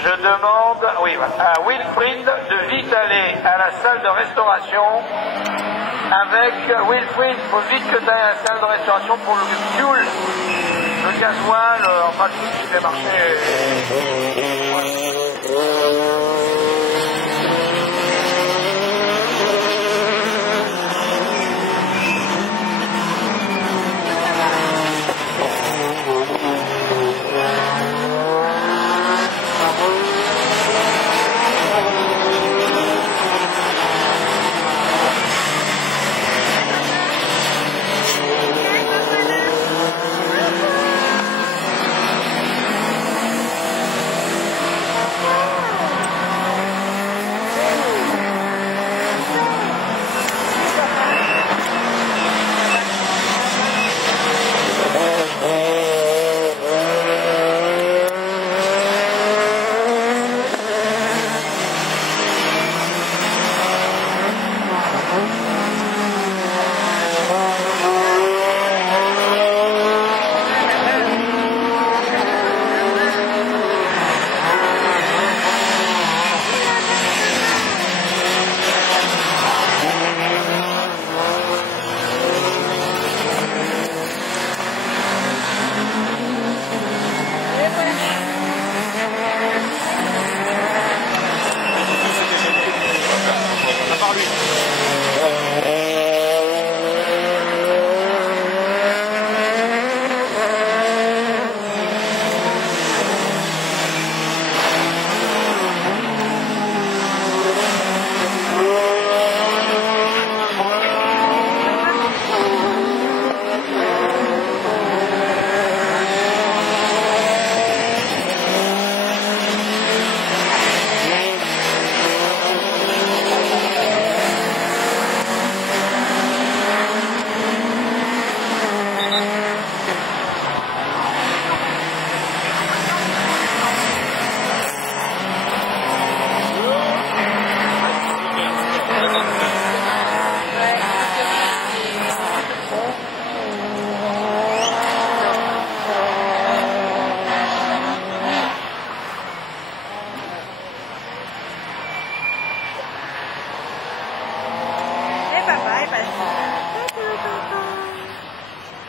Je demande, oui, à Wilfried de vite aller à la salle de restauration avec Wilfried, il faut vite que tu ailles à la salle de restauration pour le fuel, le gasoil, enfin tout ce qui fait marcher.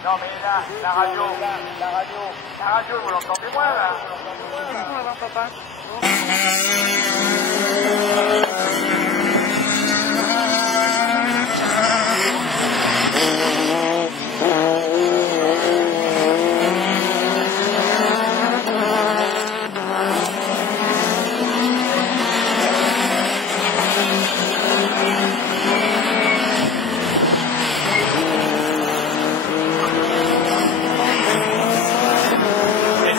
Non mais là, la radio, vous l'entendez moins là? On va voir papa.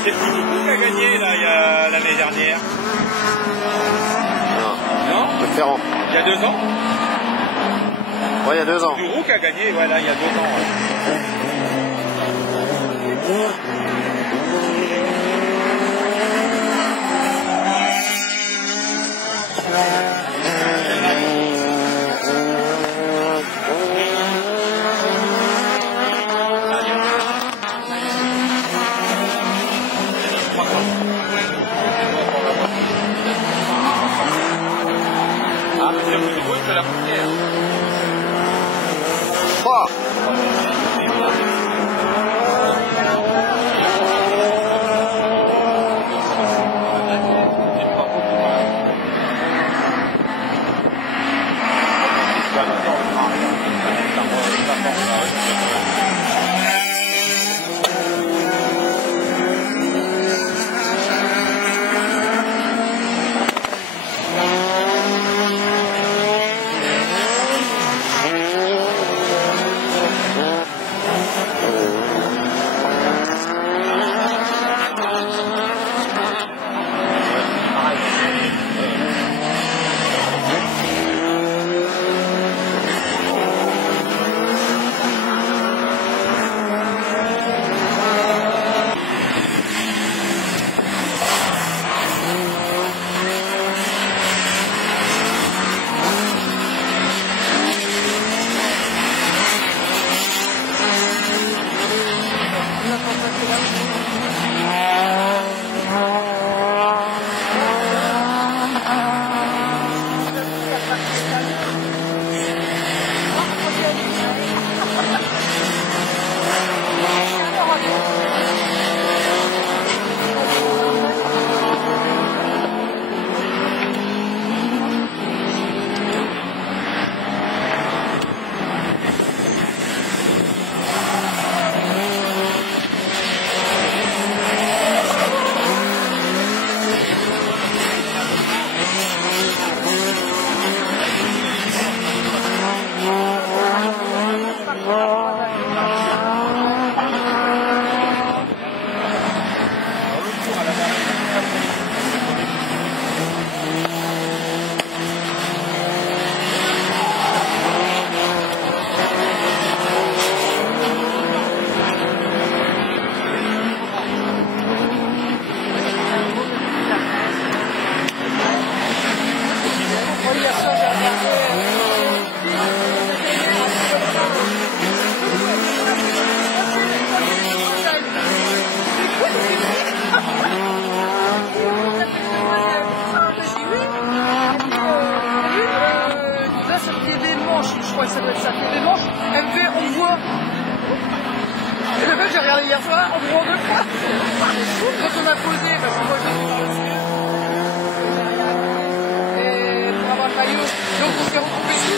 C'est petit Coucou qui a gagné là, l'année dernière. Non, Différent. il y a 2 ans. Ouais, il y a 2 ans. Dourou qui a gagné, voilà, il y a 2 ans. Ah, mais c'est le plus gros que la première. crois que ça doit être ça. Les manches, elle me fait, on voit. Et le fait, j'ai regardé hier soir, on me voit 2 fois. Quand on a posé, parce que moi je suis par dessus. Et pour avoir le maillot, donc on s'est retrouvés ici.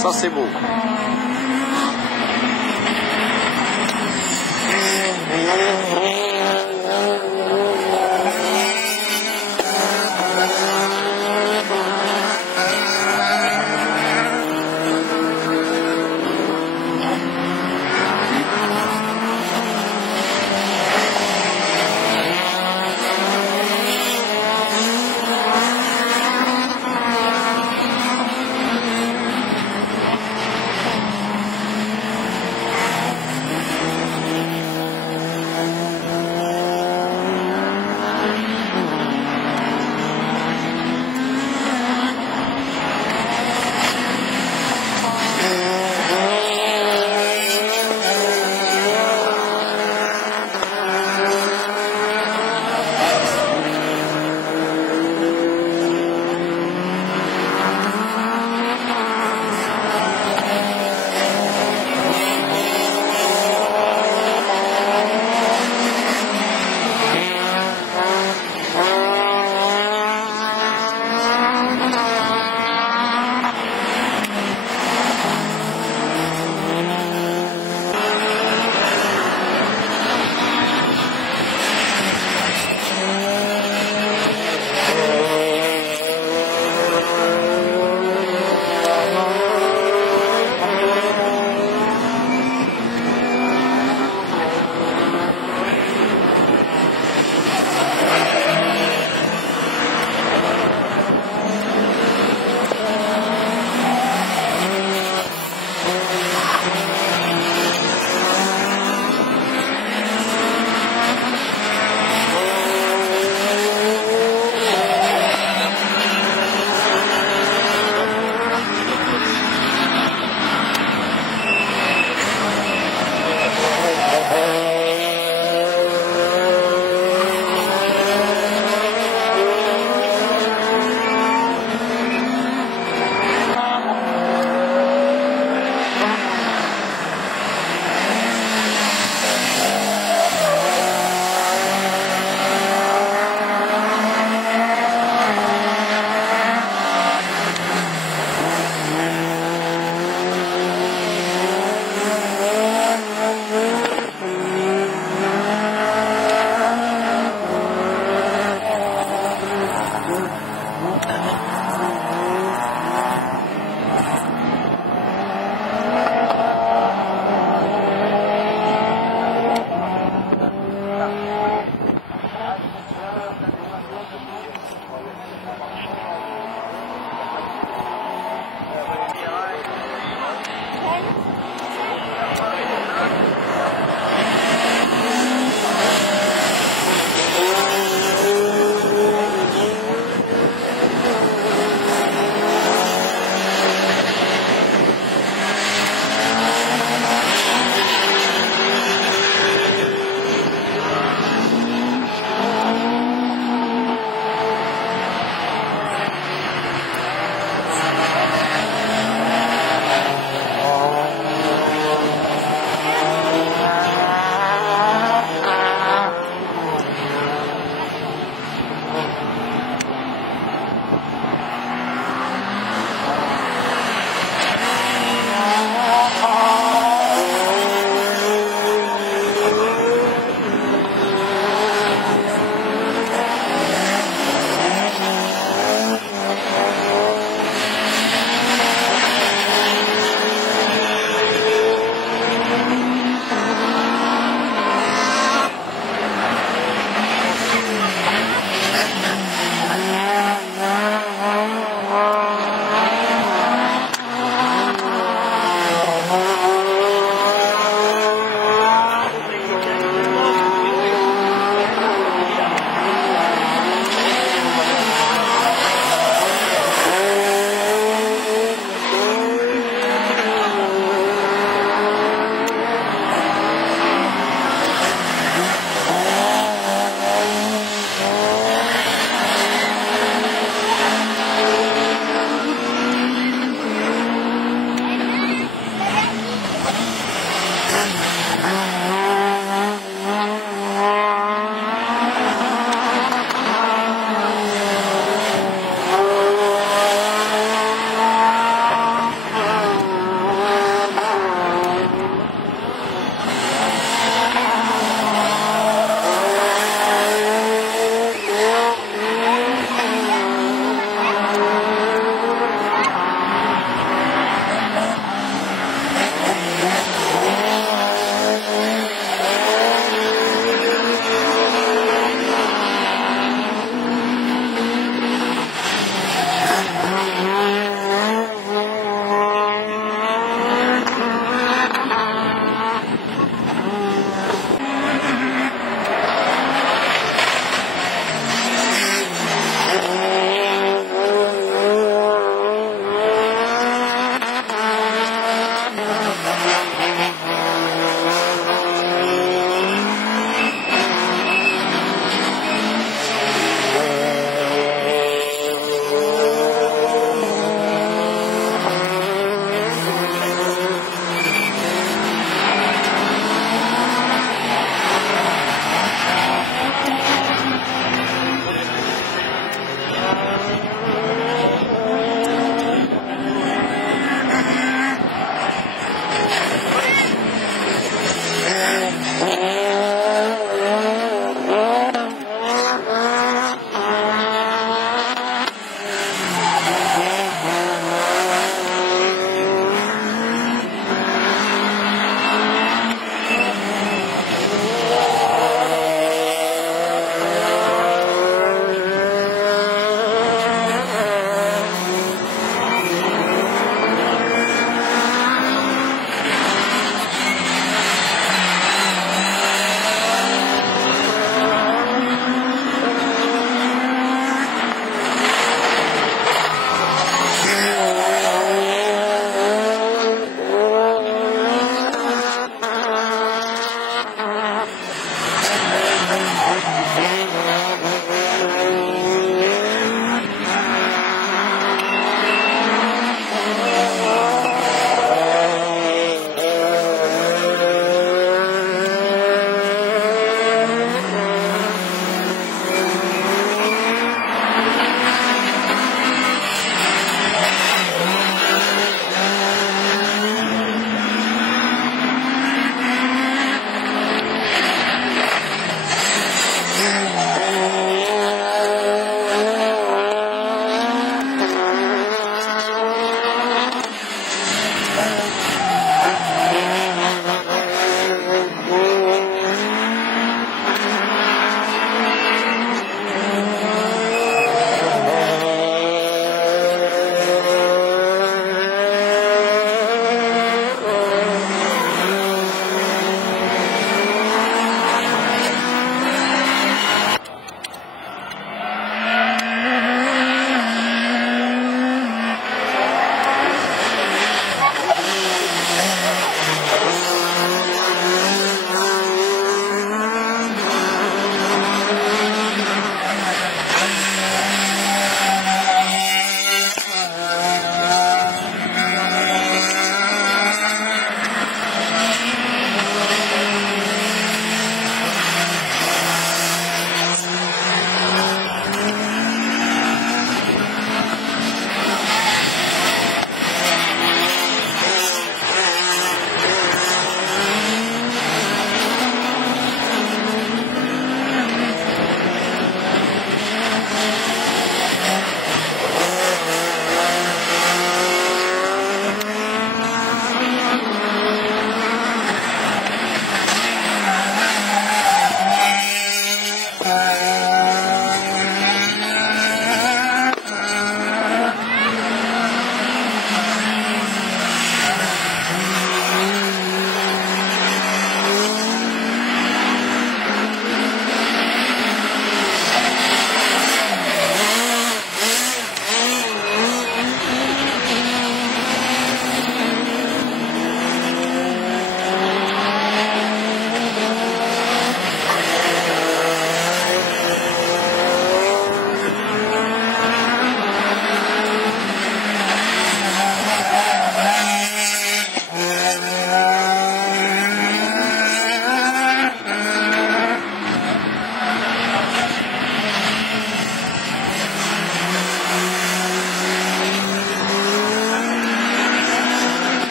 Ça, c'est beau.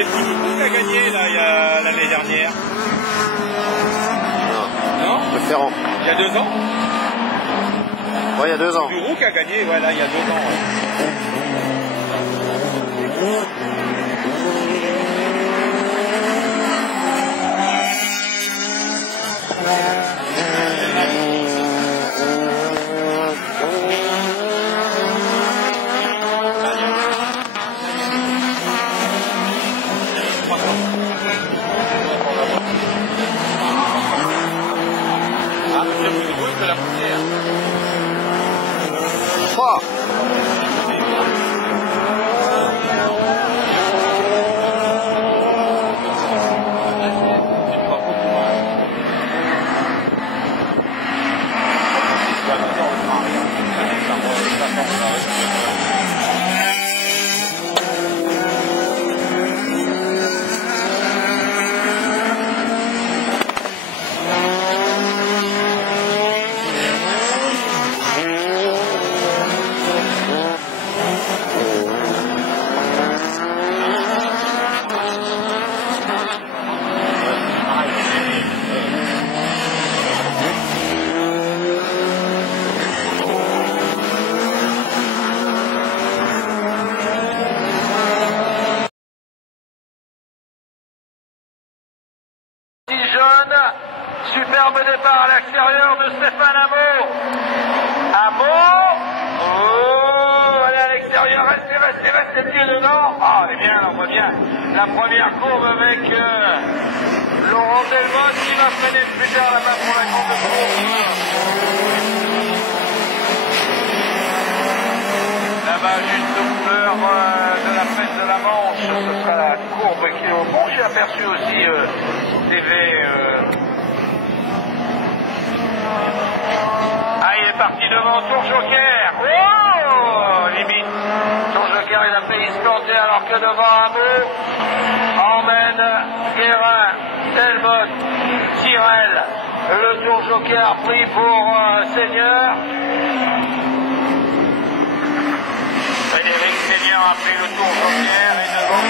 c'est Petit Bicou qui a gagné là, l'année dernière. Non, Ferrand. il y a 2 ans. Ouais, il y a 2 ans. Bureau qui a gagné, voilà, il y a 2 ans. Trois. Superbe départ à l'extérieur de Stéphane Hameau. Hameau. Oh, elle est à l'extérieur. Restez pieds dedans. Ah, elle est bien, on voit bien. La première courbe avec Laurent Delmotte qui va freiner plus tard là-bas pour la grande courbe. Là-bas, juste aux couleurs de la fête de la Manche, ce sera la courbe qui est au fond. J'ai aperçu aussi TV. Ah, il est parti devant Tour Joker. Oh, limite. Tour Joker, il a failli se planter alors que devant Hameau emmène Guérin, Delmotte, Tyrrell. Le Tour Joker pris pour Seigneur. Frédéric Seigneur a pris le Tour Joker et devant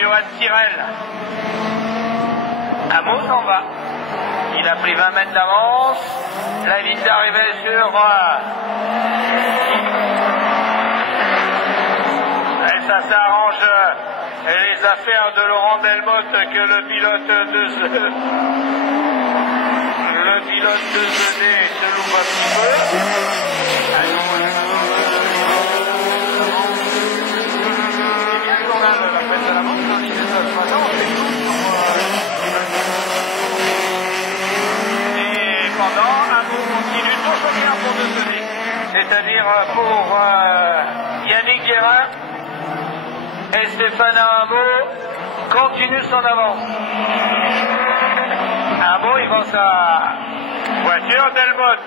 Johan Tyrrell. Hameau s'en va. Il a pris 20 mètres d'avance. Là, il est arrivé sur... et ça s'arrange les affaires de Laurent Delmotte que le pilote de ZD se loupe un petit peu. Et pendant, Hameau continue Tour Joker pour Decenay, c'est-à-dire pour Yannick Guérin et Stéphane Hameau continue son avance. Hameau, il vend sa voiture. Delmotte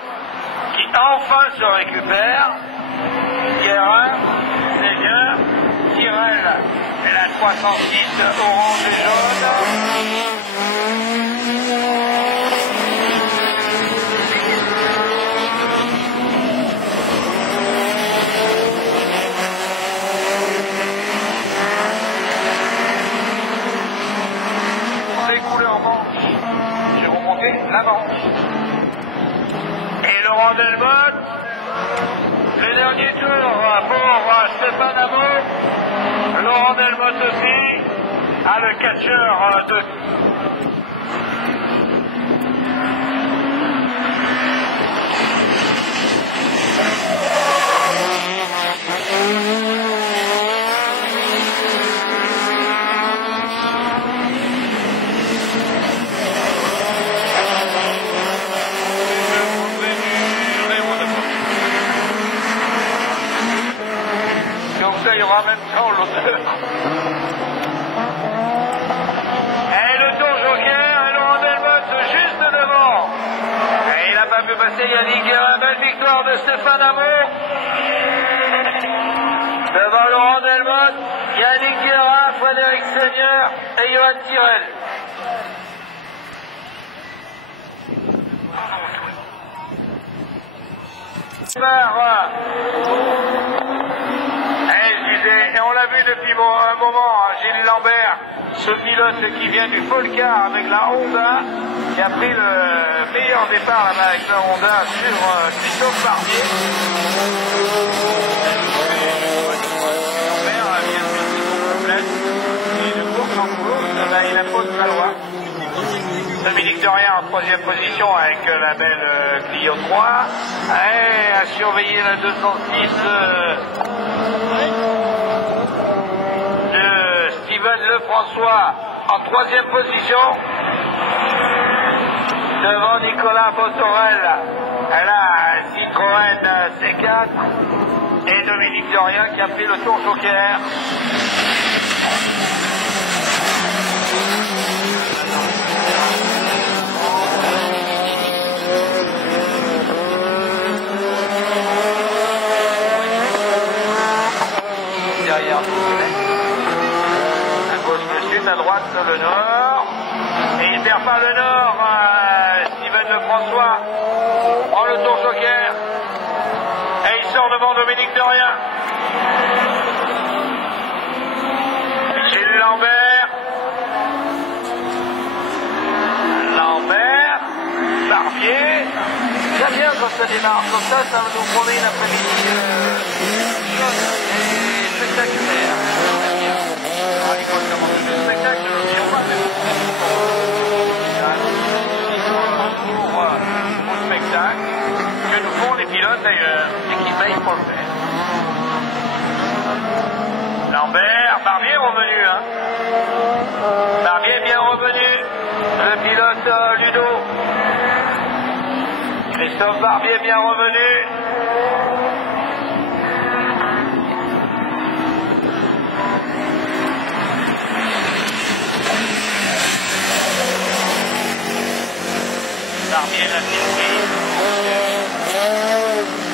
qui enfin se récupère. Guérin, Seigneur, Tyrrell et la 306 orange et jaune. Les couleurs manches, j'ai remonté la manche. Et Laurent Delmotte, le dernier tour pour Stéphane Hameau. Laurent Delmotte aussi, à le catcheur de... Il y aura en même temps l'odeur. Et le Tour Joker, et Laurent Delmotte juste devant. Et il n'a pas pu passer Yannick Guérin. Belle victoire de Stéphane Hameau. Devant Laurent Delmotte, Yannick Guérin, Frédéric Seigneur et Johan Tirel. Et on l'a vu depuis un moment, Gilles Lambert, ce pilote qui vient du Polcar avec la Honda, qui a pris le meilleur départ là-bas avec la Honda sur Christophe Barbier. Lambert vient de faire ses courses complètes. Et de course en course, il impose sa loi. Dominique Dorien en troisième position avec la belle Clio 3. Et à surveiller la 206 de Steven Lefrançois en troisième position. Devant Nicolas Botorel, elle a un Citroën C4. Et Dominique Dorien qui a pris le tour joker. Derrière à gauche le sud, à droite le nord. Et il perd pas le nord, Steven Lefrançois prend le tour joker. Et il sort devant Dominique Dorien. Gilles Lambert. Barbier. J'aime bien quand ça démarre comme ça nous promet une après-midi spectaculaire. Il faut commencer le spectacle, je ne dis pas, mais au spectacle que nous font les pilotes d'ailleurs et qui payent pour le faire. Lambert, Barbier est revenu, hein. Barbier est bien revenu, le pilote Ludo. Christophe Barbier est bien revenu. Barbier l'a surprise.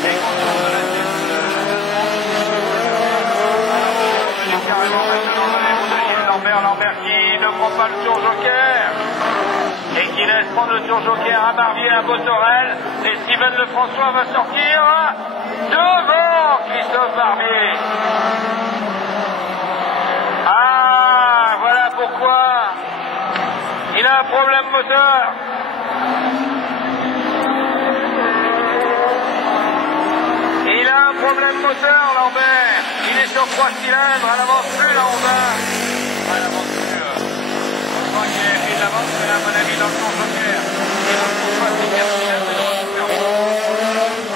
Et contour de la tête. Revenu carrément maintenant dans les roues de Gilles Lambert. Lambert qui ne prend pas le tour joker. Et qui laisse prendre le tour joker à Barbier, à Botorel. Et Steven Lefrançois va sortir devant Christophe Barbier. Ah, voilà pourquoi. Il a un problème moteur. Il a un problème moteur, Lambert. Il est sur 3 cylindres, elle n'avance plus la Honda. Elle n'avance plus. Je crois qu'il a pris de l'avance, mais à mon avis dans le tour joker. Il ne trouve pas ses 4 cylindres, il doit tout faire.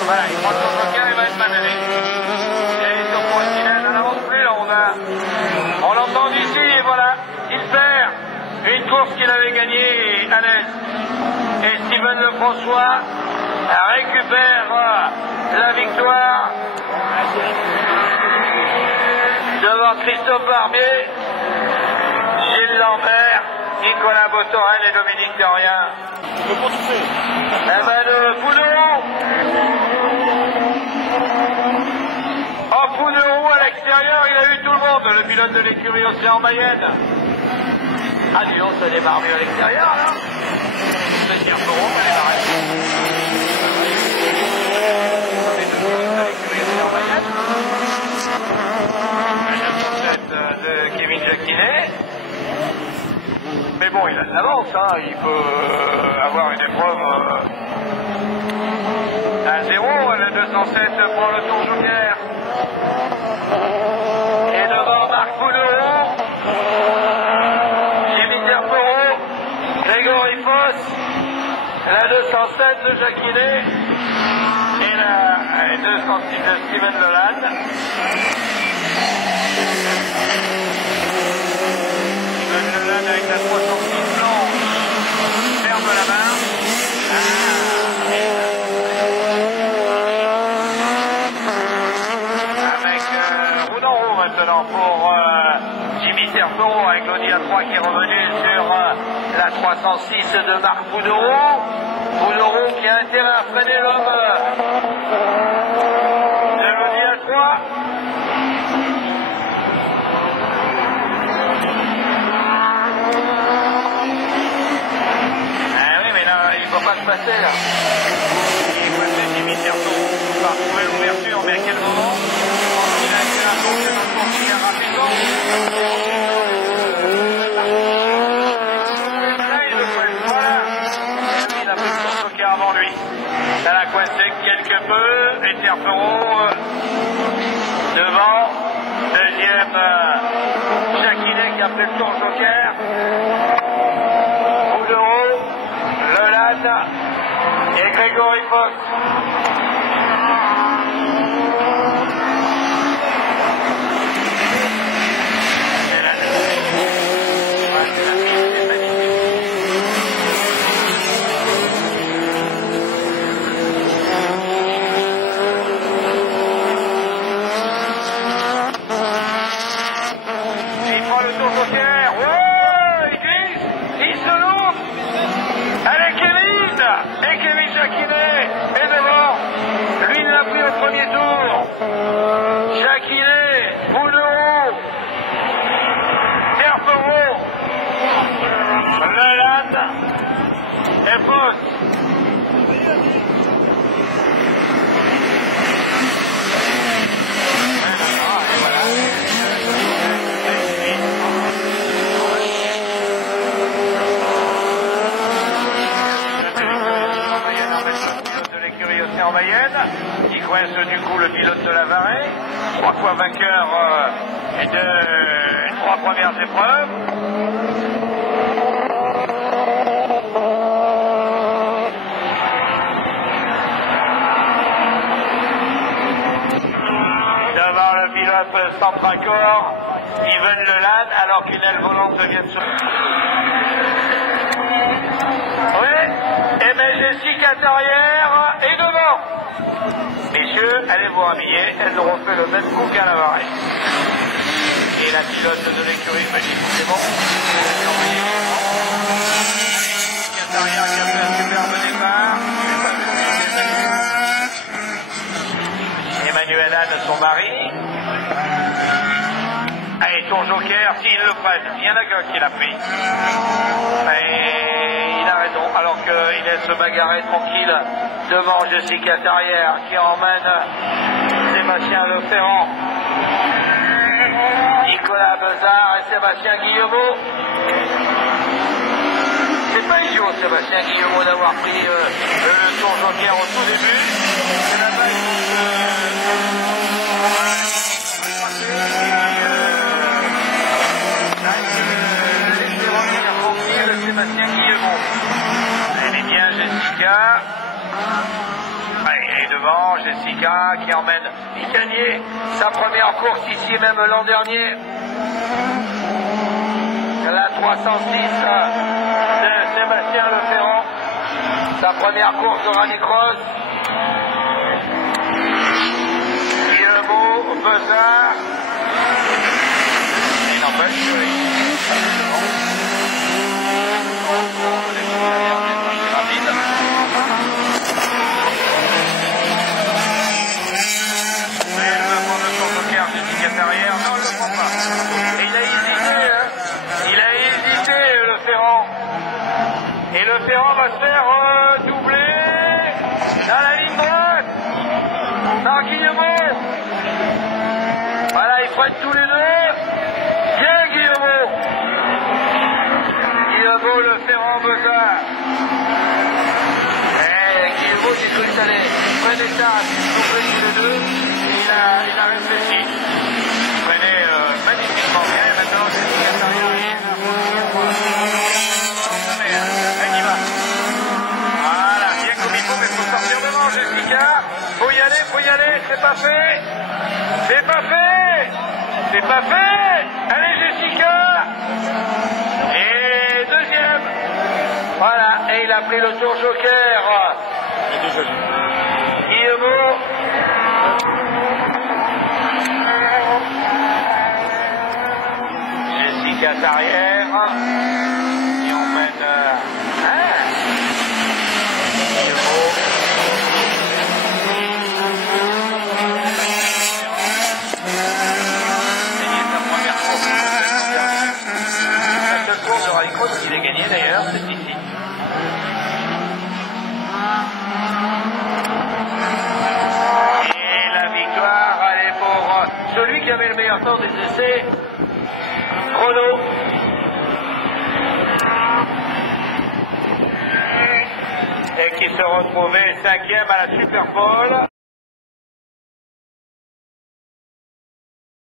Voilà, il prend le tour joker, il va être banané. Il est sur 3 cylindres, elle n'avance plus la Honda. On l'entend d'ici, et voilà, il perd une course qu'il avait gagnée à l'Est. Et Steven Lefrançois récupère la victoire devant Christophe Barbier, Gilles Lambert, Nicolas Botorel et Dominique Dorien. Le pot tout fait. Eh ben le Poudreau. En Poudreau à l'extérieur, il a eu tout le monde, le pilote de l'écurie Océan Mayenne. Ah dis donc, ça démarre mieux à l'extérieur là. Le Tierperon va démarrer. De Kevin Jacquinet. Mais bon, il a de l'avance, hein. Il peut avoir une épreuve à 0. Le 207 prend le tour joker. Et devant Marc Poudreau, Jimmy Tierperon, Grégory Foss, la 207 de Jacquinet et la 206 de Steven Leland. Steven Leland avec la 306 blanche ferme la main. Avec roue en roue maintenant pour Jimmy Tierperon avec l'Audi A3 qui est revenu sur la 306 de Marc Poudreau. Poudreau qui a intérêt à freiner l'homme de l'Audi A3. passé là. Il est passé Jimmy Terton par trouver l'ouverture, mais à quel moment? Il a fait un tour de notre rapidement. Voilà. Il a pris son choquer avant lui. Ça l'a coincé quelque peu. Et Terperon devant. Deuxième Jacquinet qui a fait le tour joker. Boulereau, Leland et Grégory Foss. Et devant, lui il a pris au premier tour. Jacquinet, Boulereau, Terperon, Leland et Foss. En Mayenne, qui coince du coup le pilote de la Varée, 3 fois vainqueur de 3 premières épreuves. Devant le pilote Centracor, Steven Leland, alors qu'une aile volante vient de se... Oui, et bien Jessica Tarrière est devant. Messieurs, allez vous rhabiller, elles auront fait le même coup qu'à la Varée. Et la pilote de l'écurie me dit c'est bon. Jessica Tarrière qui a fait un superbe départ. Emmanuel Anne, son mari. Allez, tour joker, s'ils le prennent. Il y en a qu'un qui l'a pris. Et il a raison, alors qu'il laisse se bagarrer tranquille devant Jessica Tarrière qui emmène Sébastien Leferrand, Nicolas Bezard et Sébastien Guillemot. C'est pas idiot Sébastien Guillemot d'avoir pris le tour joker au tout début. C'est la balle Sébastien Guillemot. Elle est bien Jessica. Et devant Jessica qui emmène Picanier, sa première course ici même l'an dernier. La 306 de Sébastien Leferrand. Sa première course de rallycross. Guillemot, Bezard. Il n'empêche que Tarrière, non, il ne le prend pas. Et il a hésité, hein. Il a hésité, Leferrand. Et Leferrand va se faire doubler dans la ligne droite par Guillemot. Voilà, ils freinent tous les deux. Bien Guillemot. Guillemot, Leferrand, Bezard. Et Guillemot, j'ai cru que ça allait freiner ça, doubler tous les deux. Et il a réfléchi. Il prenait magnifiquement bien. Et maintenant, Jessica Tarrière. Elle y va. Voilà, bien comme il faut, mais il faut sortir devant, Jessica. Faut y aller, c'est pas fait. C'est pas fait. C'est pas fait. Allez, Jessica. Et deuxième. Voilà, et il a pris le tour joker. Guillemot. Jessica Tarrière. Et on mène Guillemot. C'est sa première course. La seule course de rallycross qu'il ait gagné d'ailleurs, c'est ici. et qui se retrouvait 5e à la Superpole.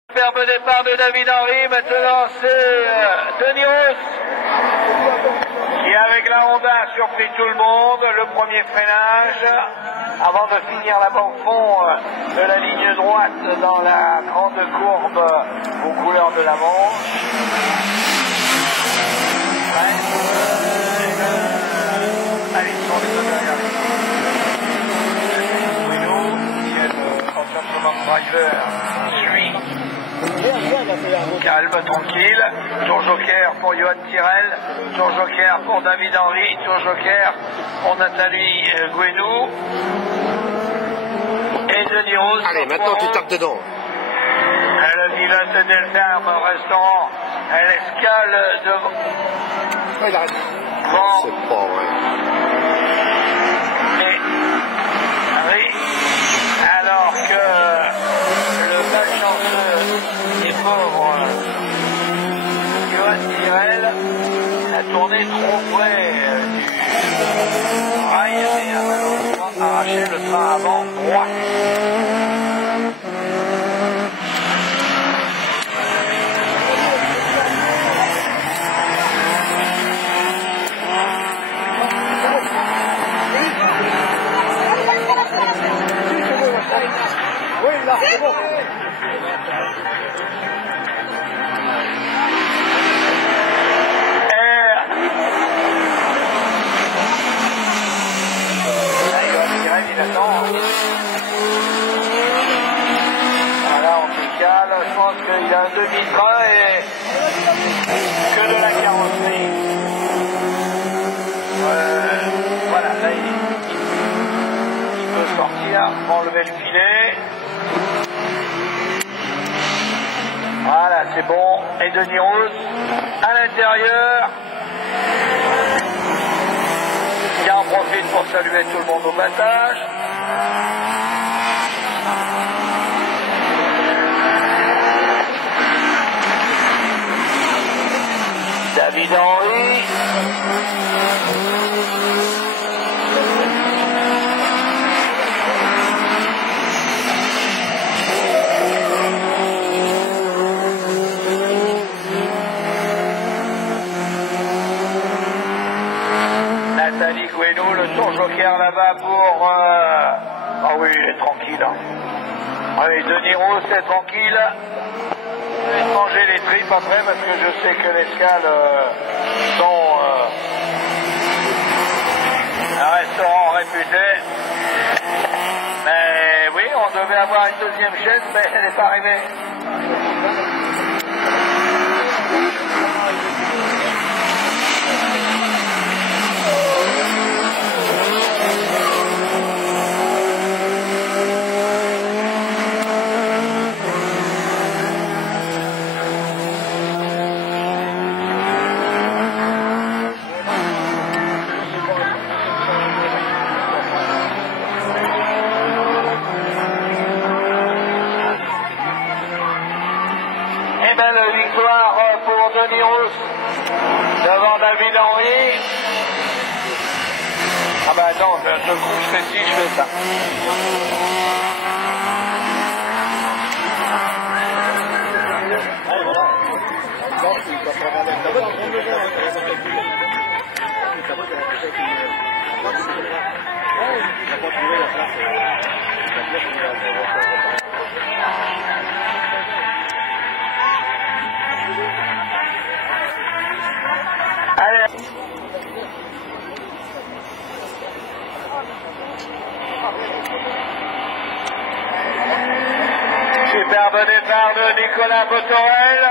Superbe départ de David Henry, maintenant c'est Denis Roos qui avec la Honda a surpris tout le monde. Le premier freinage avant de finir là-bas au fond de la ligne droite dans la grande courbe aux couleurs de la Manche. Allez, ils sont les deux derrière les Bruno, qui est en simplement driver, suit. Calme, tranquille. Tour joker pour Johan Tyrrell, tour joker pour David Henry, tour joker pour Nathalie Gouenou et Denis Roos. Allez, maintenant tu tapes dedans. Le Villa del Terme, restaurant, l'escale devant. Ouais, il arrête. Bon. C'est pas vrai. Et oui, alors que le malchanceux et pauvre Johan Tyrrell a tourné trop près du rail et a malheureusement arraché le train avant droit. Oui, là, c'est bon. Il attend. Voilà, on décale. Je pense qu'il a un demi-train et que de la carrosserie. Voilà, là il peut sortir, enlever le filet. Voilà, c'est bon. Et Denis Roos à l'intérieur. Qui en profite pour saluer tout le monde au battage. David Henry. Nathalie Gouenou, le tour joker là-bas pour... Ah oui, il est tranquille. Hein. Oui, Denis Roos est tranquille. Je vais manger les tripes après parce que je sais que l'escale sont un restaurant réputé. Mais oui, on devait avoir une deuxième chaise, mais elle n'est pas arrivée. Belle victoire pour Denis Roos devant David Henry. Ah bah attends, je te coucherai si je fais ça. Allez. Superbe départ de Nicolas Botorel.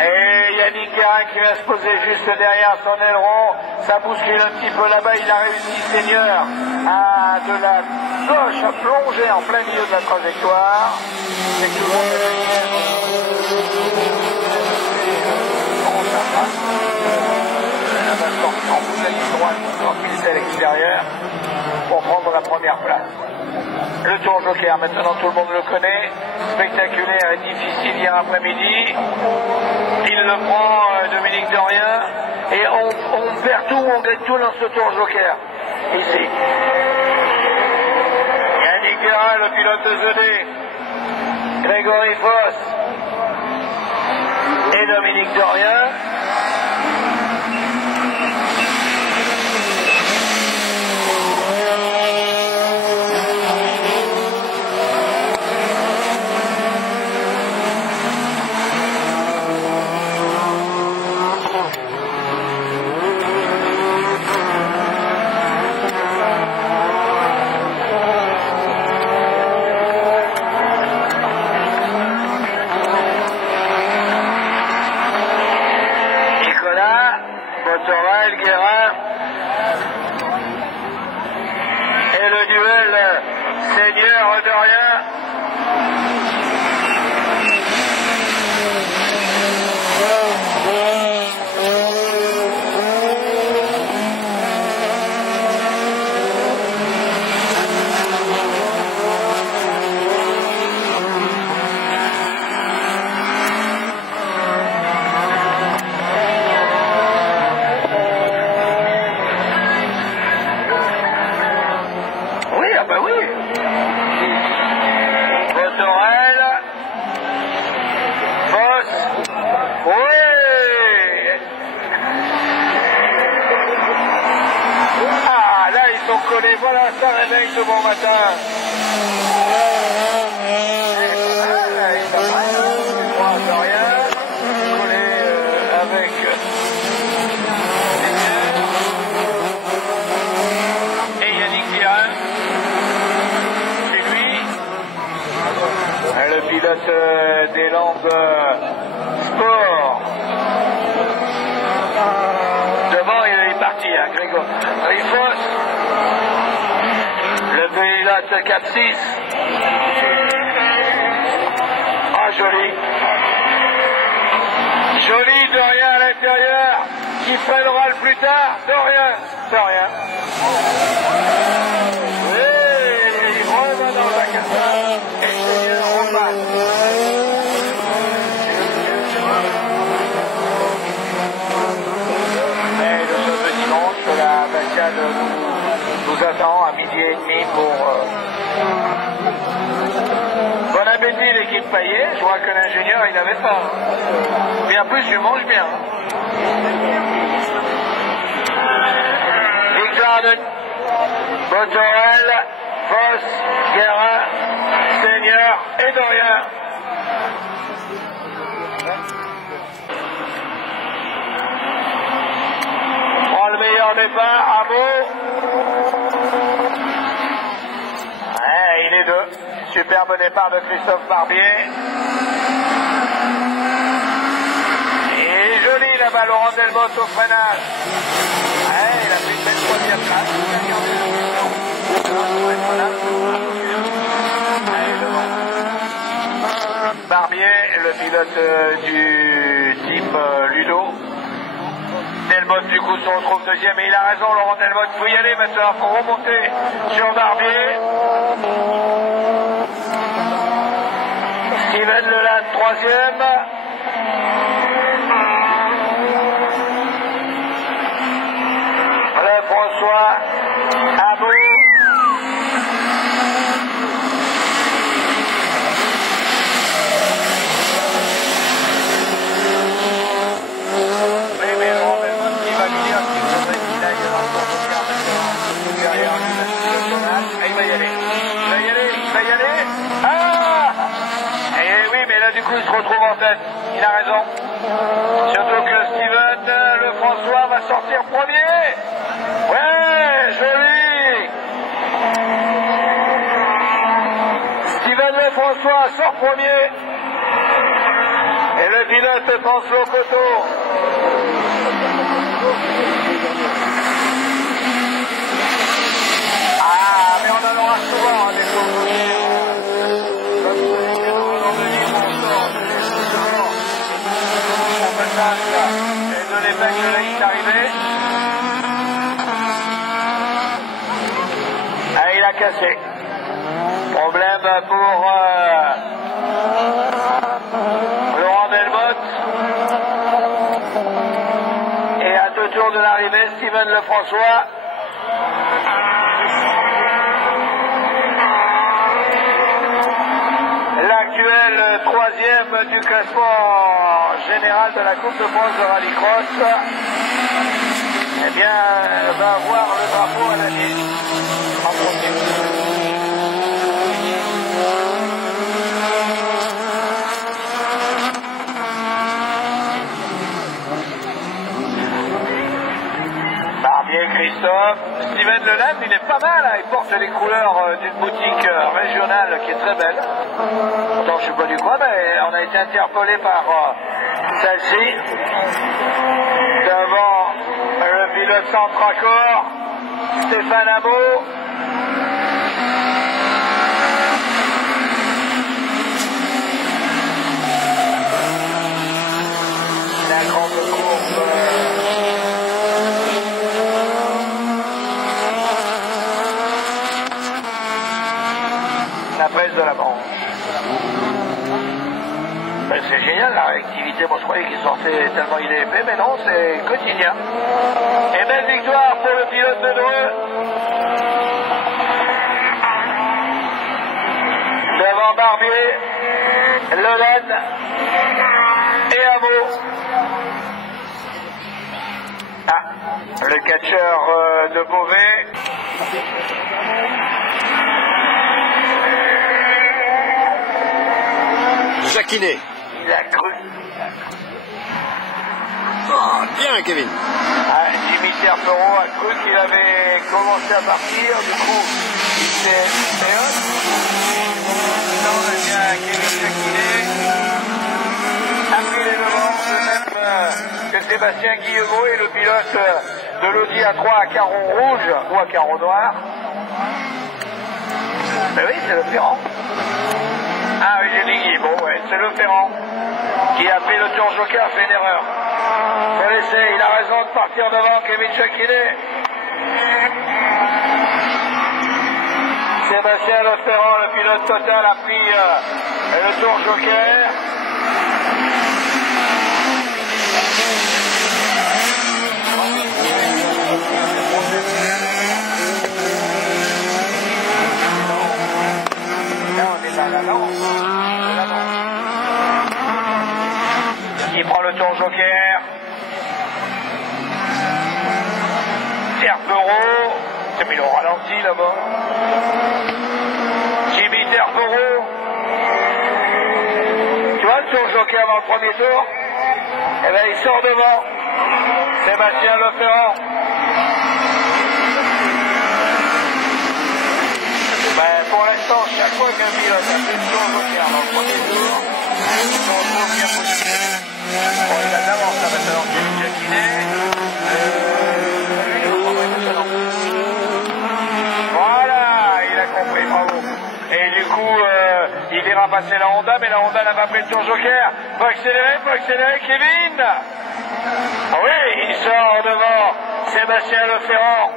Et Yannick Guérin qui va se poser juste derrière son aileron. Ça bouscule un petit peu là-bas. Il a réussi, Seigneur, à de la gauche à plonger en plein milieu de la trajectoire. Et tout le monde en bout de la ligne droite, tranquille à l'extérieur pour prendre la première place. Le tour joker, maintenant tout le monde le connaît, spectaculaire et difficile hier après-midi. Il le prend, Dominique Dorien, et on perd tout ou on gagne tout dans ce tour joker. Ici. Yannick Guérin, le pilote de ZD. Grégory Foss et Dominique Dorien. Botorel, Guérin et le duel Seigneur-Dorien. Voilà, ça réveille ce bon matin. Avec et Yannick Guérin, c'est lui, le pilote des Landes Sport. Devant, il est parti, hein, Grégory Foss. Le pilote Cap 6. Ah, joli. Joli, Dorien à l'intérieur. Qui freinera le plus tard? Dorien. Oui, il revient dans la cassette. Et Seigneur repasse. Et le fameux dimanche, la Bacane nous attend à 12h30 pour... Bon appétit l'équipe Payet. Je vois que l'ingénieur il avait faim. Mais en plus je mange bien. Victoire de Botorel, Foss, Guérin, Seigneur et Dorien. Prend le meilleur départ, il est deux. Superbe départ de Christophe Barbier. Et joli là-bas, Laurent Delmotte au freinage. Il a pris une belle troisième place. Barbier, le pilote du team Ludo. Delmotte du coup se retrouve deuxième et il a raison, Laurent Delmotte, il faut y aller maintenant, il faut remonter sur Barbier. Steven Leland troisième. Le François Abou. Du coup, il se retrouve en tête. Il a raison. Surtout que Steven Le François va sortir premier. Ouais, joli. Steven Le François sort premier. Et le pilote pense au coteau. Ah, mais on en aura souvent des coteaux. Et de l'évêque de l'Aït arrivé. Il a cassé. Problème pour Laurent Delmotte. Et à 2 tours position de l'arrivée, Steven Lefrançois. L'actuel troisième du classement général de la Coupe de France de rallycross, eh bien, va avoir le drapeau à l'année en premier. Barbier, Christophe, Steven Leland, il est pas mal, hein, il porte les couleurs d'une boutique régionale qui est très belle. Pourtant, je sais pas du quoi, mais on a été interpellé par celle-ci. Devant le pilote Centracor, Stéphane Amo. La grande courbe. La presse de la Manche. Ben, c'est génial la réactivité, moi je croyais qu'il sortait tellement il est épais, mais non, c'est quotidien. Et belle victoire pour le pilote de Dreux. Devant Barbier, Leland et Amo. Ah, le catcheur de Beauvais. Jacquinet. Il a cru. Oh, bien, Kevin. Ah, Jimmy Terpereau a cru qu'il avait commencé à partir, du coup, il s'est fait non, eh bien, Kevin Jacquinet a pris les devants, de même que Sébastien Guillemot et le pilote de l'Audi A3 à carreau rouge ou à carreau noir. Ben oui, c'est le Ferrand. Ah oui, j'ai dit Guillemot, ouais, c'est le Ferrand qui a fait le tour joker, a fait une erreur. Faut laisser, il a raison de partir devant Kevin Jacquinet. Sébastien Leferrand, le pilote Total, a pris le tour joker. Là, on est dans la lance. Qui prend le tour joker. Terpereau. C'est mis le ralenti là-bas. Jimmy Terpereau. Tu vois le tour joker dans le premier tour? Eh bien, il sort devant. Sébastien Leferrand. Ben, pour l'instant, chaque fois qu'un pilote a fait le tour joker dans le premier tour, il se retrouve bien positionné. Bon, il a de l'avance là maintenant, Kevin Jacquinet. Voilà, il a compris, bravo. Et du coup, il ira passer la Honda, mais la Honda n'a pas pris le tour joker. Faut accélérer, Kevin. Oui, il sort devant Sébastien Leferrand.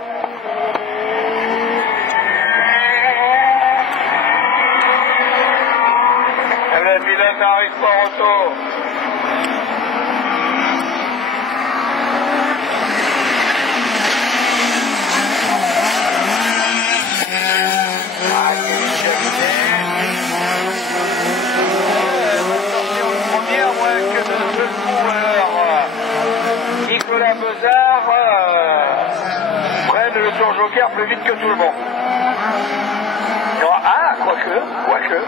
Le pilote Harry Sport Auto. Nicolas Bezard prenne le tour joker plus vite que tout le monde. Ah, quoique.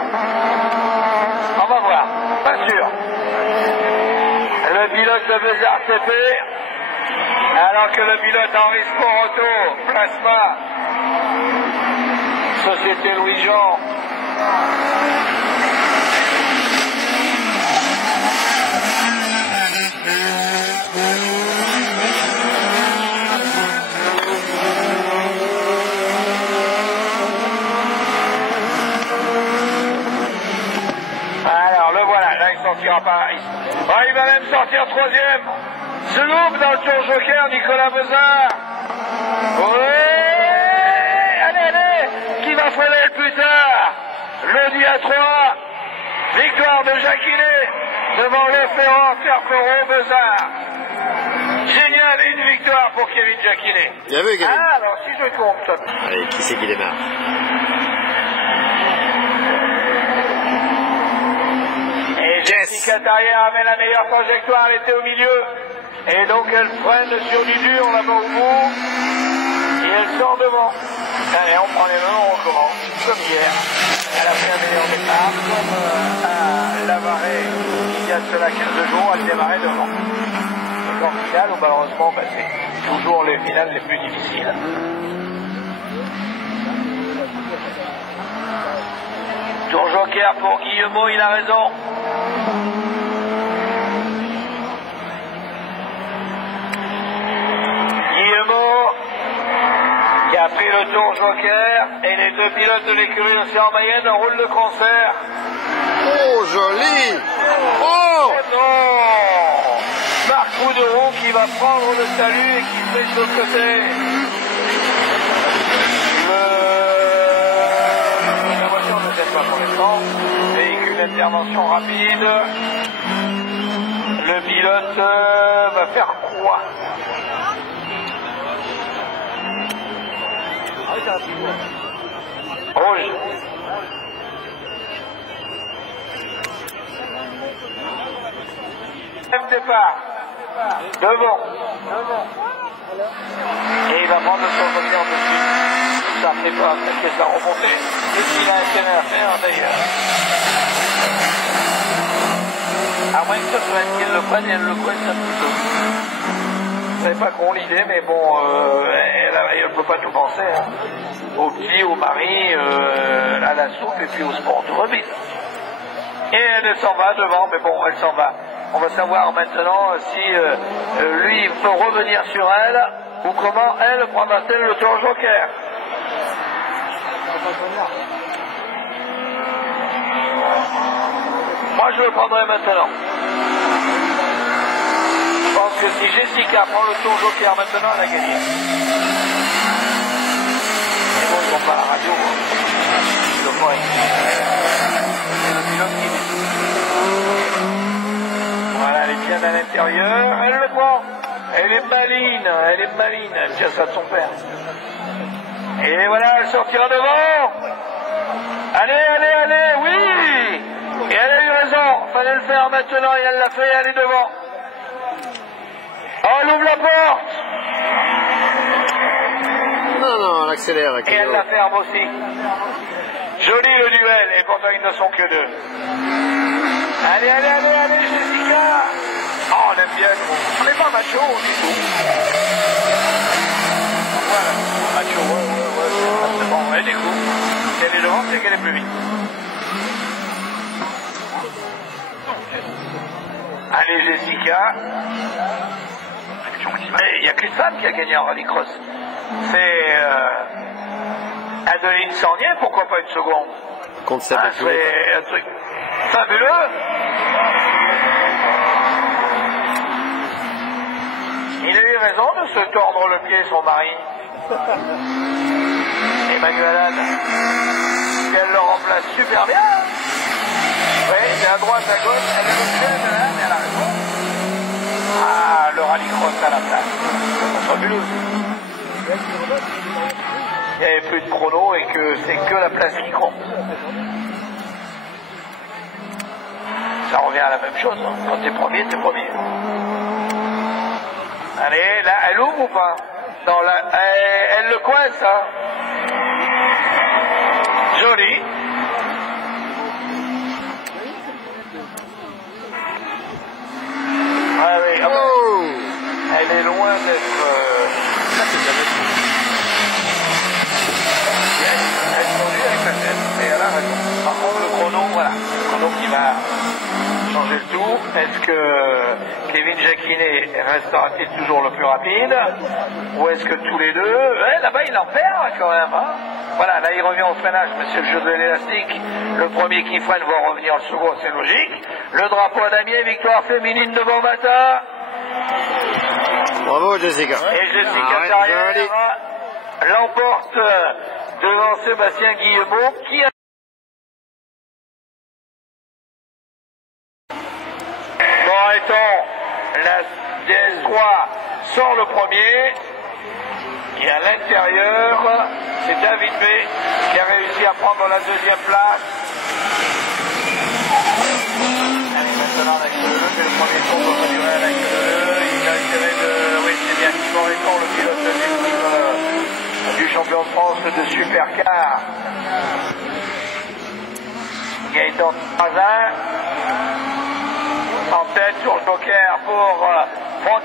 On va voir, pas sûr. Le pilote de Bezard TP, alors que le pilote Henri Sport Auto, Plasma, Société Louis-Jean. Sortira pas. Il va même sortir troisième. Se loupe dans le tour joker, Nicolas Bezard. Ouais, allez, qui va freiner le plus tard? L'Audi A3. Victoire de Jacquinet devant Leferrand, Terpereau, Bezard. Génial, une victoire. victoire pour Kevin Jacquinet. Bien vu, Kevin. Ah, alors si je compte. Allez, qui c'est qui démarre? Et Jessica Tarrière amène la meilleure trajectoire, elle était au milieu. Et donc elle freine sur du dur là-bas au bout. Et elle sort devant. Allez, on prend les mains, on recommence. Comme hier. Elle a fait un meilleur départ. Comme à Lavarée, il y a cela 15 jours, elle démarrait devant. Et qu'en finale, malheureusement, bah, c'est toujours les finales les plus difficiles. Tour joker pour Guillemot, il a raison. Guillemot qui a pris le tour joker et les deux pilotes de l'écurie Océan Mayenne roulent le concert. Oh, joli! Oh! Non! Marc Bouderon qui va prendre le salut et qui se met de l'autre côté. La voiture ne s'aide pas pour l'instant. Véhicule d'intervention rapide. Le pilote va faire quoi? Rouge. Même départ. Devant. Et il va prendre le son moteur dessus. Ça fait pas que ça remonter. Ce qu'il a intérêt à faire d'ailleurs. À moins que ce soit elle qui le prenne et elle le prenne un petit peu. Je ne savais pas qu'on l'idée, mais bon, elle ne peut pas tout penser. Hein. Au petit, au mari, à la soupe et puis au sport automobile. Et elle s'en va devant, mais bon, elle s'en va. On va savoir maintenant si lui peut revenir sur elle ou comment elle prendra-t-elle le tour joker. Moi, je le prendrai maintenant. Je pense que si Jessica prend le tour joker maintenant, elle a gagné. Mais bon, ils vont pas à la radio. Le point. C'est le pilote qui dit. Voilà, elle est bien à l'intérieur. Elle le prend. Elle est maline. Elle est maline. Elle tient ça de son père. Et voilà, elle sortira devant. Allez, allez, allez. Oui. Et elle a eu raison. Fallait le faire maintenant et elle l'a fait. Elle est devant. Oh, elle ouvre la porte. Non, non, elle accélère. Et elle la ferme aussi. Joli le duel. Et pourtant, ils ne sont que deux. Allez, allez, allez, allez, Jessica. Oh, on aime bien. On n'est pas macho du tout. Voilà, macho, ouais, c'est bon, elle découvre. Si elle est devant, c'est qu'elle est plus vite. Allez, Jessica. Il n'y a qu'une femme qui a gagné en rallycross. C'est Adeline Sornier, pourquoi pas une seconde? Contre ça, c'est un truc fabuleux. Il a eu raison de se tordre le pied, son mari. Emmanuel Anne, elle le remplace super bien. Oui, c'est à droite, à gauche, elle est bien, elle a raison. Ah, le rallycross à la place. C'est fabuleux. Il n'y avait plus de chrono et que c'est que la place qui compte. Ça revient à la même chose. Hein. Quand t'es premier, t'es premier. Allez, là, elle ouvre ou pas? Non, là, elle le coince, hein. Joli. Ah oui, ah ben, Oh! elle est loin d'être... Elle conduit avec la tête, et elle a raison. Par contre, le chrono, voilà, le chrono qui va changer le tout. Est-ce que Kevin Jacquinet restera-t-il toujours le plus rapide? Ou est-ce que tous les deux... Ouais, là-bas, il en perd quand même. Hein. Voilà, là, il revient au freinage, mais c'est le jeu de l'élastique. Le premier qui freine va revenir, le second, c'est logique. Le drapeau à damier, victoire féminine de bon matin. Bravo, Jessica. Et Jessica Tarrière l'emporte devant Sébastien Guillemot, qui a... Bon, étant la DS3 sort le premier. Et à l'intérieur, c'est David B qui a réussi à prendre la deuxième place. Allez, maintenant la queue de le, c'est le premier tour pour mesurer la queue de le. Il a intérêt de... Oui, c'est bien Simon Réton, le pilote d'équipe du champion de France de Supercar. Gaëtan Trazin en tête sur le joker pour Franck.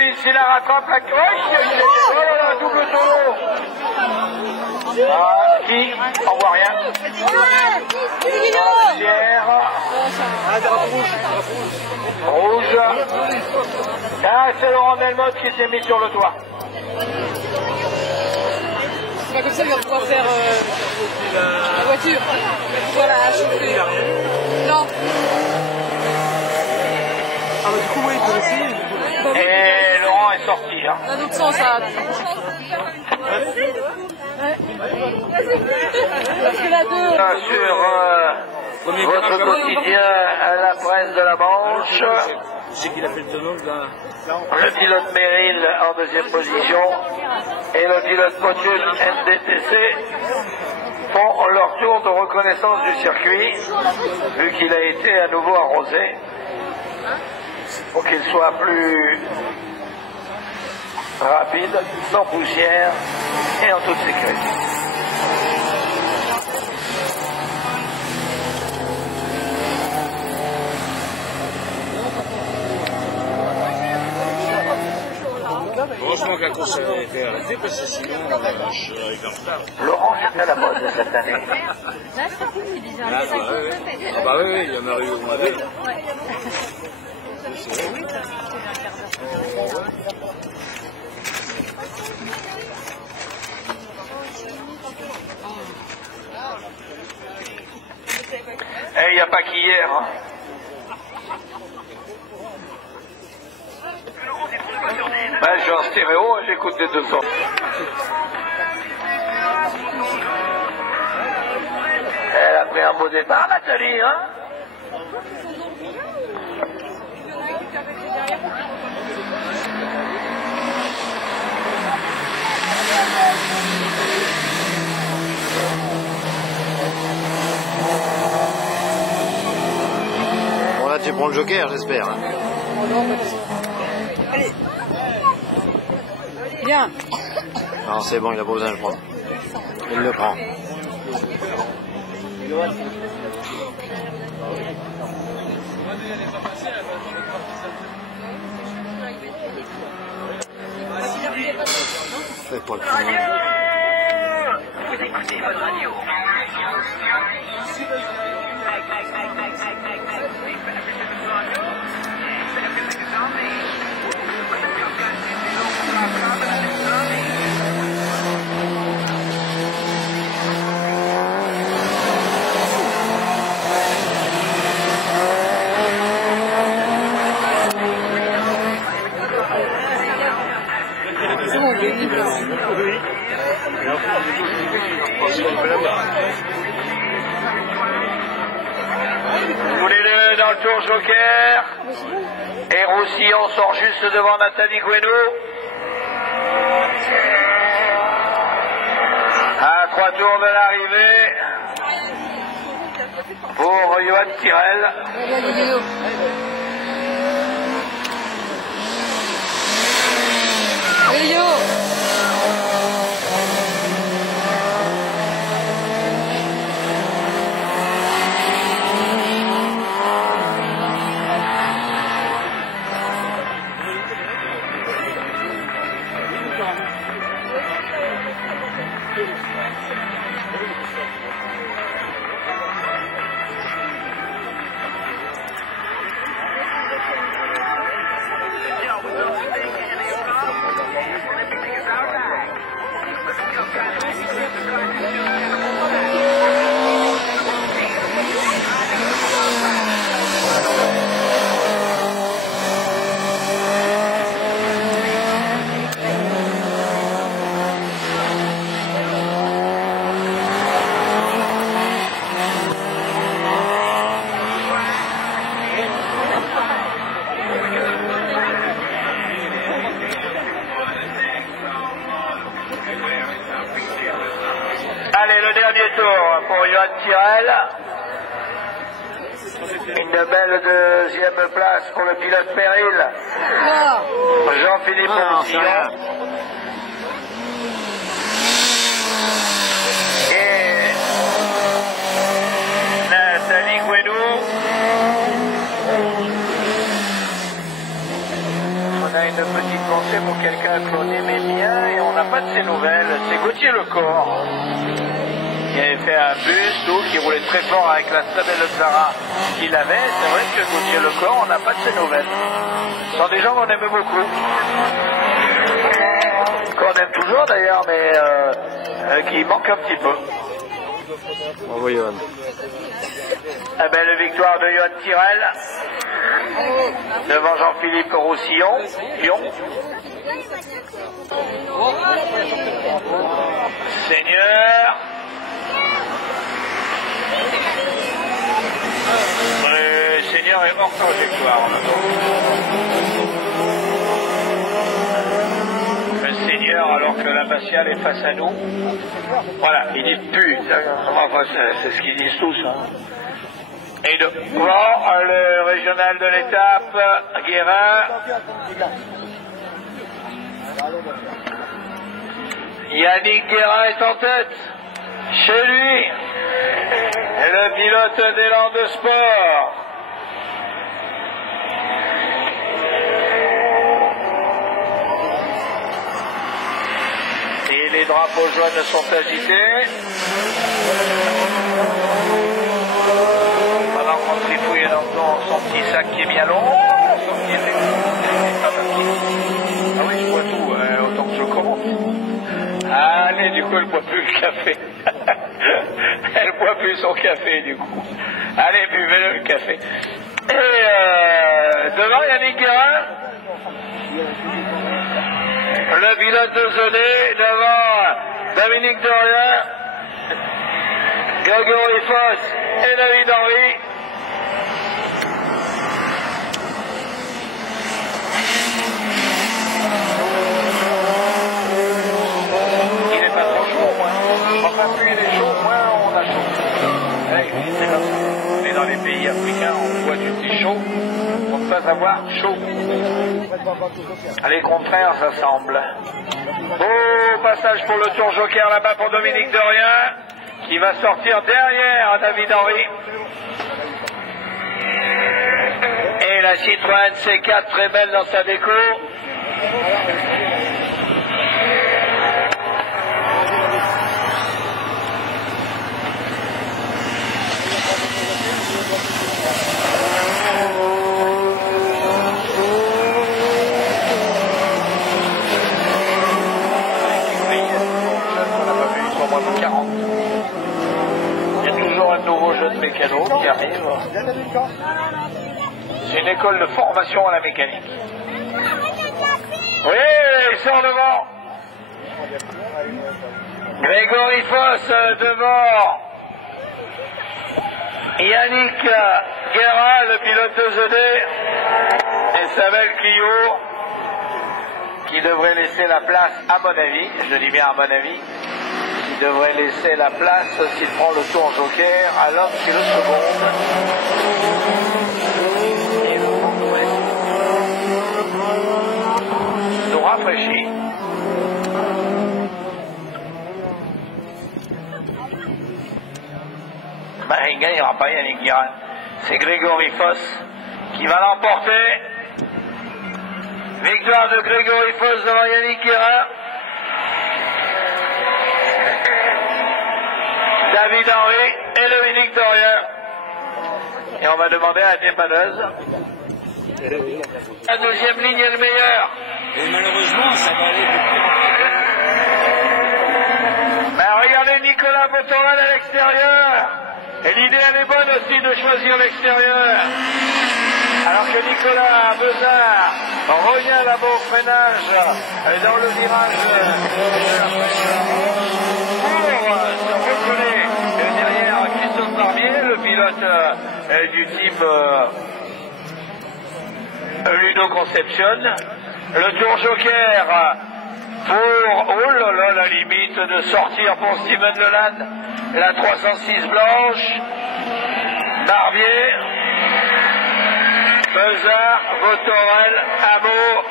Ici la rattrape la croche, oh là là, double solo. Ah, qui on voit rien. Rouge. Ah, c'est Laurent Delmotte qui s'est mis sur le toit. C'est pas comme ça qu'il va pouvoir faire la voiture. Voilà, chauffer. Non. Ah bah du coup, oui, il peut essayer. Et Laurent est sorti. Hein. Dans l'autre sens, ça. Parce que la 2... Sur votre quotidien à la presse de la Manche. C'est qu'il a fait le tonneau, là. Le pilote Merrill en deuxième position et le pilote Motul NDTC font leur tour de reconnaissance du circuit, vu qu'il a été à nouveau arrosé, pour qu'il soit plus rapide, sans poussière et en toute sécurité. Heureusement que la course a été arrêtée parce que sinon je serais en retard. Laurent est à la mode cette année. Là, je trouve qu'il est déjà Ah bah oui, il y en a eu au mois d'août. Ouais. il n'y a pas qu'hier. Hein. Ben, je suis en stéréo, j'écoute des deux sons. Elle a pris un beau départ, Nathalie, hein? Bon là tu prends le joker j'espère. Oh non, allez. Bien. Non c'est bon, il a pas besoin de le prendre. Il le prend. Fais pas le coup. Vous écoutez votre radio. C'est bon, il est libre. Voulez-le dans le tour joker. Et Roussillon sort juste devant Nathalie Guénaud. À 3 tours de l'arrivée pour Johan Tirel. Allez, yo. Allez, le dernier tour pour Johan Tirel. Une belle deuxième place pour le pilote Péril. Ah. Jean-Philippe Roussillon. Et Nathalie Guénaud. On a une petite pensée pour quelqu'un qu'on aimait bien et on n'a pas de ses nouvelles. C'est Gauthier Lecor. Qui avait fait un bus, tout, qui roulait très fort avec la très belle Clara qu'il avait. C'est vrai que Gauthier Lecor, on n'a pas de ses nouvelles. Ce sont des gens qu'on aimait beaucoup. Qu'on aime toujours d'ailleurs, mais qui manquent un petit peu. Bravo Johan. Eh bien, la victoire de Johan Tirel devant Jean-Philippe Roussillon. Seigneur. Le Seigneur est mort pour la victoire. Le Seigneur, alors que l'abbatiale est face à nous, voilà, il dit pute. Enfin, c'est ce qu'ils disent tous. Hein. Et devant le régional de l'étape, Guérin. Yannick Guérin est en tête. Chez lui, le pilote d'Élan de Sport. Et les drapeaux jaunes sont agités. Pendant qu'on trifouille dans son petit sac qui est bien long. Ah oui, je bois tout, autant que je commence. Allez, du coup, elle ne boit plus le café. Elle ne boit plus son café, du coup. Allez, le café. Et devant Yannick Guérin, le pilote de Zoné, devant Dominique Dorien, Grégory Foss et David Henry. Il n'est pas trop chaud, moins. Enfin, plus il est chaud, moins on a chaud. C'est comme ça. On est dans les pays africains, on voit du petit chaud pour ne pas avoir chaud. Les contraires, ça semble. Beau passage pour le tour joker là-bas pour Dominique Dorien, qui va sortir derrière David Henry. Et la Citroën C4 très belle dans sa déco. Il y a toujours un nouveau jeune mécano qui arrive. C'est une école de formation à la mécanique. Oui, il sort devant. Grégory Foss devant. Yannick Guérin, le pilote de ZD. Et Samuel Clio, qui devrait laisser la place, à mon avis, je dis bien à mon avis, qui devrait laisser la place, s'il prend le tour joker, à l'homme qui le seconde. Et le vent nous rafraîchit. Ben, il ne gagnera pas, Yannick Guérin. C'est Grégory Foss qui va l'emporter. Victoire de Grégory Foss devant Yannick Guérin. David Henry et Dominique Dorien. Et on va demander à la dépanneuse. La deuxième ligne est le meilleur. Et malheureusement, ça va aller beaucoup. Ben, regardez Nicolas Botorel à l'extérieur. Et l'idée, elle est bonne aussi de choisir l'extérieur. Alors que Nicolas Bezard revient là-bas au freinage dans le virage pour se recoller derrière Christophe Barbier, le pilote du type Ludo Conception. Le tour joker pour, oh là là, la limite de sortir pour Steven Leland, la 306 blanche, Barbier, Bezard, Botorel, Hameau.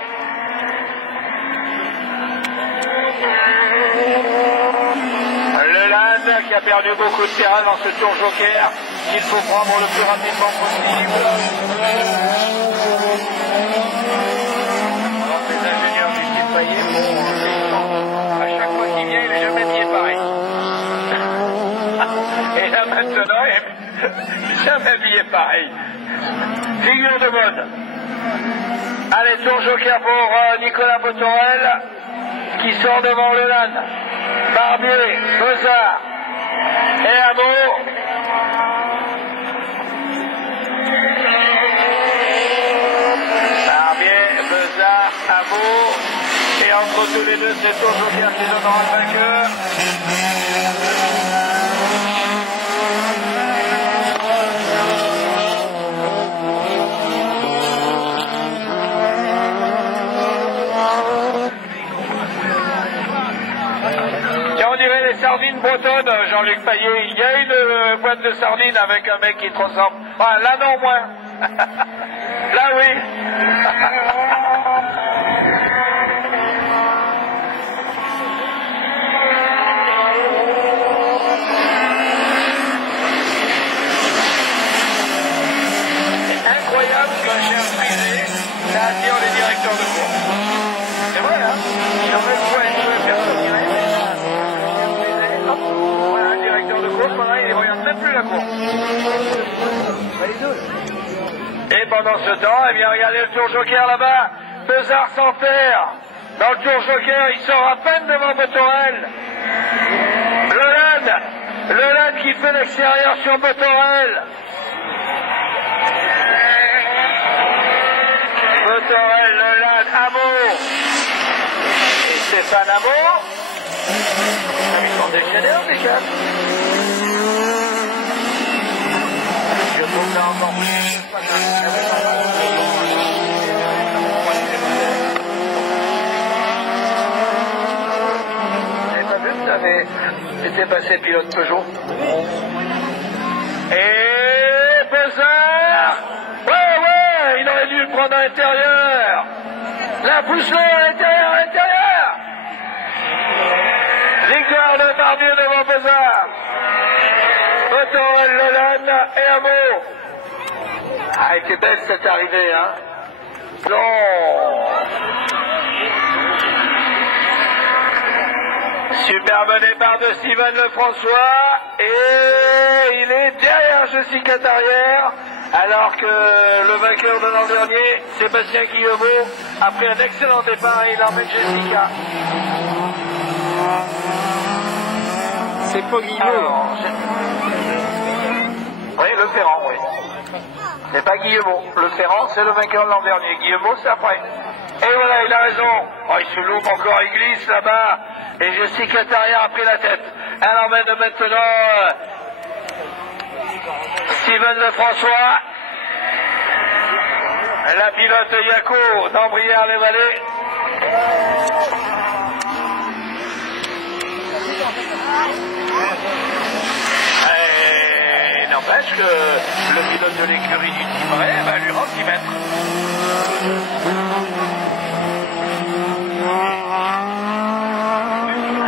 Leland qui a perdu beaucoup de terrain dans ce tour joker, qu'il faut prendre le plus rapidement possible. Alors les ingénieurs du type Payet, à chaque fois qu'il vient, il n'est jamais bien pareil. Et là maintenant, il n'est jamais bien pareil. Figure de mode. Allez, tour joker pour Nicolas Botorel, qui sort devant Leland, Barbier, Bezard et Hameau. Barbier, Bezard, Hameau. Et entre tous les deux, c'est tour joker qui donnera le vainqueur. Sardines bretonnes, Jean-Luc Payet. Il y a une boîte de sardines avec un mec qui te ressemble. Enfin, là non moins. Là oui. C'est incroyable qu'un chef privé attire les directeurs de course. C'est vrai, hein? Il en reste quoi? Une personne directe. Voilà, un directeur de course, voilà, il ne regarde même plus la course. Et pendant ce temps, eh bien, regardez le tour joker là-bas. Bezard s'enterre. Dans le tour joker, il sort à peine devant Botorel. Leland qui fait l'extérieur sur Botorel. Et Stéphane Amo. Ils sont déchaînés en décale. Je trouve ça encore plus. C'était passé pilote Peugeot. Et Bezard. Ouais, il aurait dû le prendre à l'intérieur. La pousse-le à l'intérieur, Victoire de Barbier devant Bezard. Motorel, Lolan et Amo. Ah, elle était belle cette arrivée, hein. Non. Superbe départ de Steven Lefrançois et il est derrière Jessica Tarrière alors que le vainqueur de l'an dernier, Sébastien Guillemot, a pris un excellent départ et il emmène Jessica. C'est pas Guillemot. Oui, Le Ferrand, oui. C'est pas Guillemot. Le Ferrand, c'est le vainqueur de l'an dernier. Guillemot, c'est après. Et voilà, il a raison. Oh, il se loupe encore, il glisse là-bas. Et Jessica Tarrière a pris la tête. Elle emmène maintenant Steven Lefrançois. La pilote Yako d'Ambrières-les-Vallées. Et n'empêche que le pilote de l'écurie du Team Ray va lui rendre 10 mètres.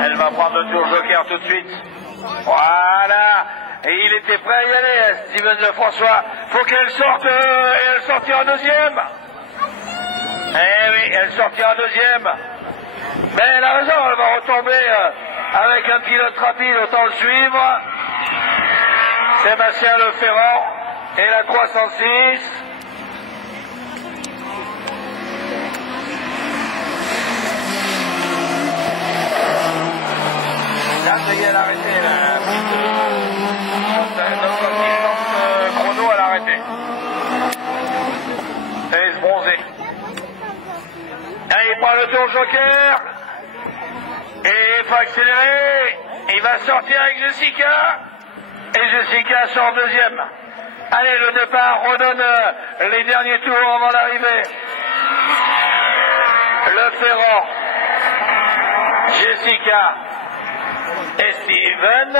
Elle va prendre le tour joker tout de suite. Voilà. Et il était prêt à y aller, Steven Lefrançois. Faut qu'elle sorte, et elle sortira en deuxième. Eh oui, elle sortira en deuxième. Mais elle a raison, elle va retomber avec un pilote rapide, autant le suivre. Sébastien Leferrand et la 306. Là, ça y est, elle a arrêté. Notre assistante chrono, elle a arrêté. Elle se bronzer. Allez, il prend le tour joker. Et il faut accélérer. Il va sortir avec Jessica. Et Jessica sort deuxième. Allez, le départ redonne les derniers tours avant l'arrivée. Leferrand, Jessica et Steven.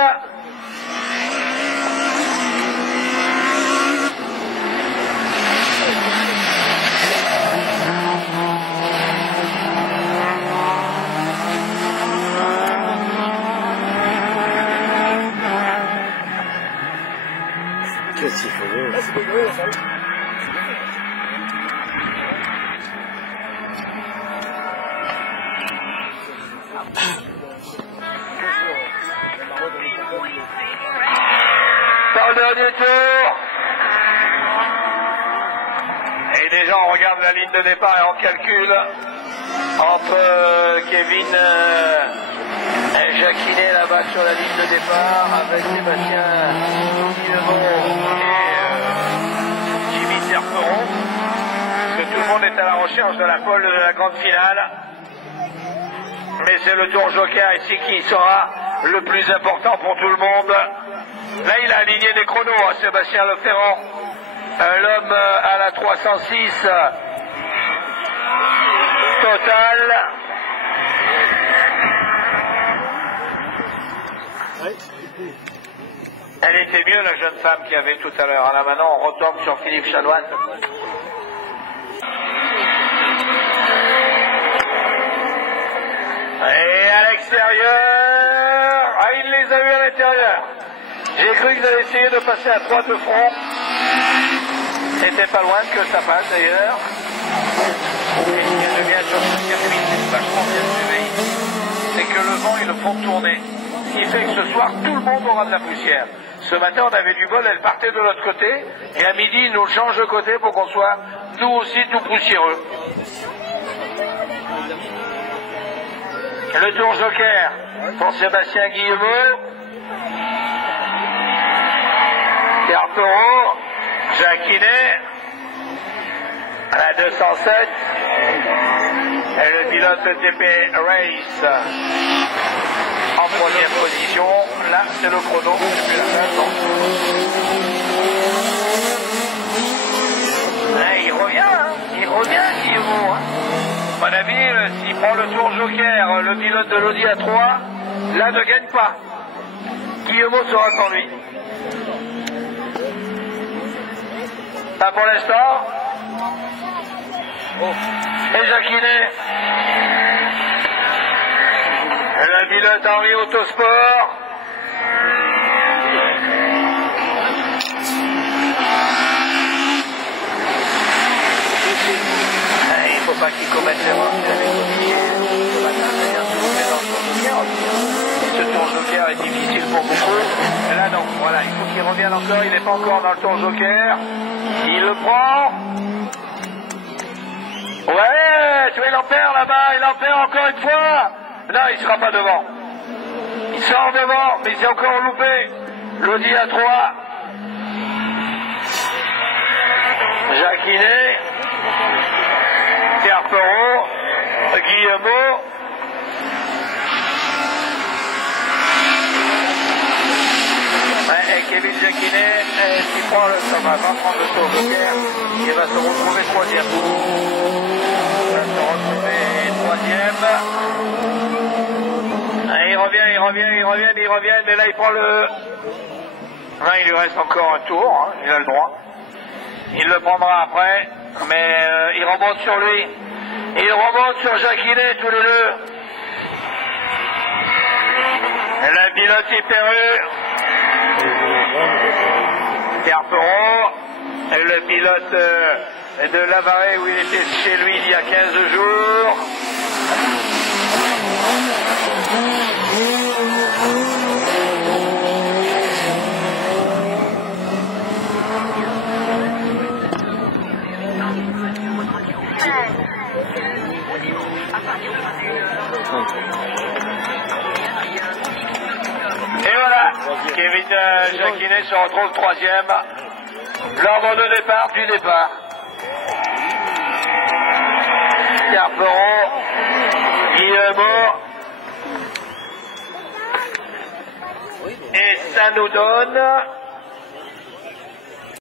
Qu'est-ce qu'il faut dire? C'est dégueu, ça. Dans le dernier tour. Et déjà on regarde la ligne de départ et on calcule entre Kevin et Jacquinet là-bas sur la ligne de départ avec Sébastien Guillemot et Jimmy Serperon. Parce que tout le monde est à la recherche de la pole de la grande finale. Mais c'est le tour joker ici qui sera le plus important pour tout le monde. Là, il a aligné des chronos, hein, Sébastien Leferrand. L'homme à la 306 total. Elle était mieux, la jeune femme qu'il y avait tout à l'heure. Là, maintenant, on retombe sur Philippe Chanoine. Et à l'extérieur, ah, il les a eu à l'intérieur. J'ai cru qu'ils allaient essayer de passer à 3 de front. C'était pas loin que ça passe d'ailleurs. Et ce qui est bien sur ce circuit, c'est vachement bien surveillé. C'est que le vent, ils le font tourner. Ce qui fait que ce soir, tout le monde aura de la poussière. Ce matin, on avait du bol, elle partait de l'autre côté. Et à midi, ils nous changent de côté pour qu'on soit, nous aussi, tout poussiéreux. Le tour joker pour Sébastien Guillemot. Cartoro, Jacquinet, à la 207. Et le pilote TP Race en troisième position. Là, c'est le chrono. C'est plus la fin, non. Il revient, hein. Il revient, Guillemot. Hein. À mon avis, s'il prend le tour joker, le pilote de l'Audi A3, là ne gagne pas. Guillemot sera sans lui. Pas pour l'instant. Et Jacquinet. Le pilote Henri Autosport. Il ne faut pas qu'il commette l'erreur qu'il avait commis ce matin, c'est-à-dire se trouver dans le tour joker. Ce tour joker est difficile pour beaucoup. Là non, voilà, il faut qu'il revienne encore, il n'est pas encore dans le tour joker. Il le prend. Ouais, tu vois, il en perd là-bas, il en perd encore une fois. Non, il ne sera pas devant. Il sort devant, mais il s'est encore loupé. L'Audi A3. Jacquinet. Pierre Perrault. Guillemot. Ouais, et Kevin Jacquinet, qui prend ça va prendre le tour joker, il va se retrouver troisième. Il va se retrouver troisième. Il revient, mais là il prend le... Là, il lui reste encore un tour, hein, il a le droit. Il le prendra après, mais il remonte sur lui. Il remonte sur Jacquinet tous les deux. La pilote Hyper-U. Pierre Perrault, le pilote de Lavarée où il était chez lui il y a 15 jours. Et voilà, Kevin Jacquinet se retrouve troisième. L'ordre de départ du départ. Pierre Perrault, Guillemot. Et ça nous donne